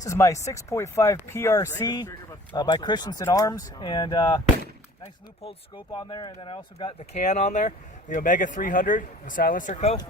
This is my 6.5 PRC by Christensen Arms, and nice loophole scope on there. And then I also got the can on there, the Omega 300, the Silencerco.